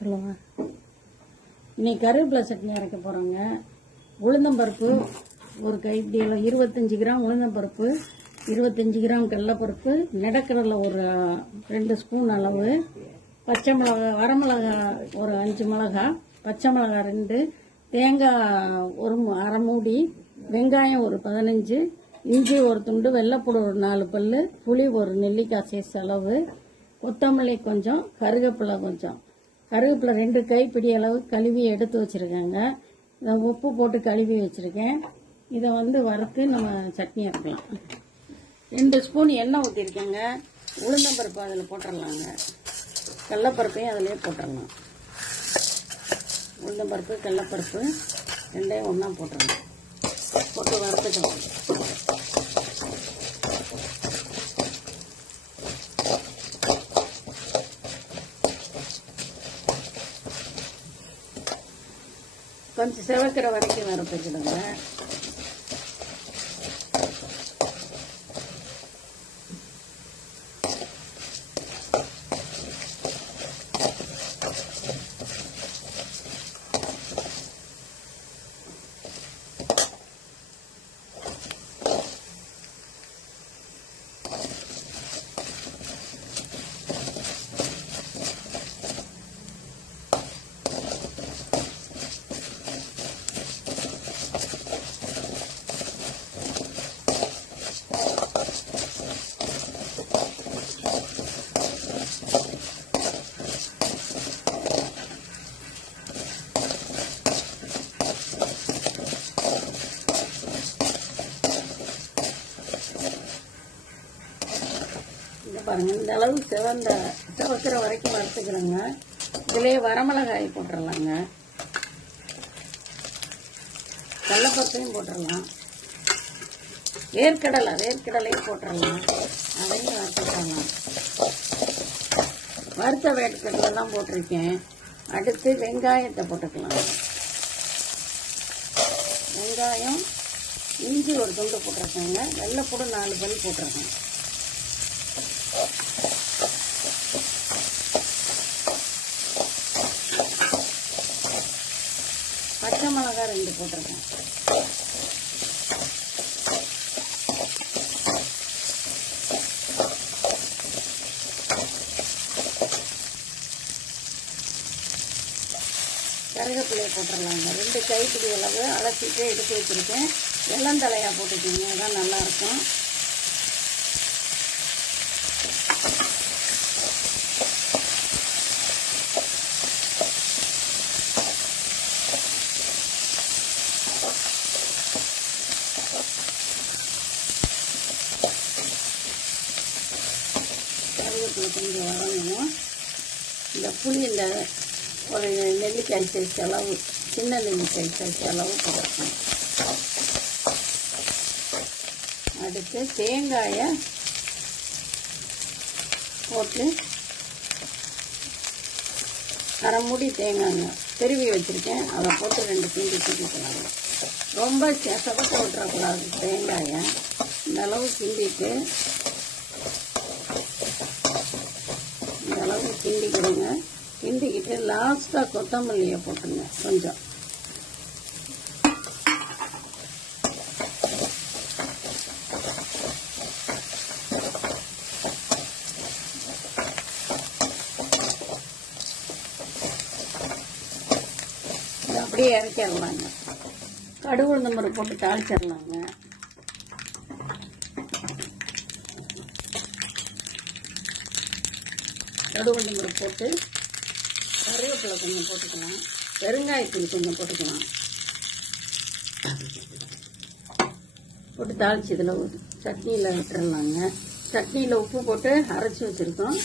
சொல்லுங்க. இன்னைக்கு கருவேப்பிலை சட்னி அரைக்க போகிறோங்க. உளுந்தம்பருப்பு ஒரு கைப்பிடியில் 25 கிராம் உளுந்தம்பருப்பு, 25 கிராம் கடலைப்பருப்பு, நிலக்கடலை ஒரு 2 ஸ்பூன் அளவு, பச்சை மிளகா, வரமிளகா ஒரு 5 மிளகா, பச்சை மிளகா 2, தேங்காய் ஒரு அரை மூடி, வெங்காயம் ஒரு 15, இஞ்சி ஒரு துண்டு, வெள்ளைப்பூடு ஒரு 4 பல், புளி ஒரு நெல்லிக்காய் சைஸ் அளவு, கொத்தமல்லி கொஞ்சம், கருவேப்பிலை கொஞ்சம். கருவேப்பிலை 2 கைப்பிடி அளவு கழுவி எடுத்து வச்சுருக்கேங்க. இதை உப்பு போட்டு கழுவி வச்சுருக்கேன். இதை வறுத்து நம்ம சட்னி அரைக்கலாம். 2 ஸ்பூன் எண்ணெய் ஊற்றிருக்கேங்க. உளுந்தம்பருப்பு அதில் போட்டுடலாங்க. கடலைப்பருப்பையும் அதிலே போட்டுடலாம். உளுந்தம்பருப்பு கடலைப்பருப்பு ரெண்டையும் ஒன்றா போட்டுடலாம். போட்டு வறுத்துக்கலாம். கொஞ்சம் செவக்கிற வரைக்கும் வறுத்துக்கிடுங்க. பாருங்க, இந்த அளவு செவக்கிற வரைக்கும் வறுத்துக்கிறோங்க. இதுலேயே வரமிளகாய் போட்டுடலாங்க. கடலைப்பருப்பையும் போட்டுடலாம். வேர்க்கடலையும் போட்டுடலாம். அதையும் வறுத்துக்கலாம். வறுத்த வேர்க்கடலாம் போட்டிருக்கேன். அடுத்து வெங்காயத்தை போட்டுக்கலாம். வெங்காயம், இஞ்சி ஒரு துண்டு போட்டிருக்கேங்க. வெள்ளைப்பூடு 4 பல் போட்டிருக்கேன். பச்சை மிளகா 2 போட்டிருக்கேன். கருவேப்பிலையை போட்டுடலாங்க. 2 கைப்பிடி அளவு அலசிட்டு எடுத்து வச்சுருக்கேன். இளந்தலையாக போட்டுக்கிங்க, அதான் நல்லாயிருக்கும். கருவேப்பிலை கொஞ்சம் வரணும். இந்த புளி இந்த ஒரு நெல்லிக்காய் சைஸ் அளவு, சின்ன நெல்லிக்காய் சைஸ் அளவு போட்டுருக்கேன். அடுத்து தேங்காயை போட்டு அரை மூடி தேங்காய்ங்க திருவி வச்சுருக்கேன். அதை போட்டு 2 கிண்டி கிண்டிக்கலாம். ரொம்ப செசப்பட்டு விட்டுறக்கூடாது தேங்காயை. இந்த அளவு கிண்டிட்டு இந்த அளவு கிண்டிக்கிடுங்க. கிண்டிக்கிட்டு லாஸ்ட்டாக கொத்தமல்லியை போட்டுங்க கொஞ்சம். அப்படியே இறக்கிடலாங்க. கடுகு உளுந்தம்பருப்பு போட்டு தாளிச்சிடலாங்க. கடுகு உளுந்தம்பருப்பு போட்டு கருவேப்பிலை கொஞ்சம் போட்டுக்கலாம். பெருங்காயத்தூள் கொஞ்சம் போட்டுக்கலாம். போட்டு தாளிச்சு இதில் சட்னியில் விட்டுறலாங்க. சட்னியில் உப்பு போட்டு அரைச்சி வச்சுருக்கோம்.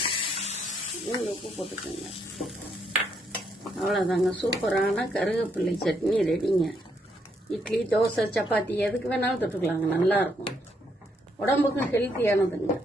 இதில் உப்பு போட்டுக்கோங்க. அவ்வளோதாங்க, சூப்பரான கருவேப்பிலை சட்னி ரெடிங்க. இட்லி, தோசை, சப்பாத்தி எதுக்கு வேணாலும் தொட்டுக்கலாங்க. நல்லாயிருக்கும். உடம்புக்கும் ஹெல்த்தியானதுங்க.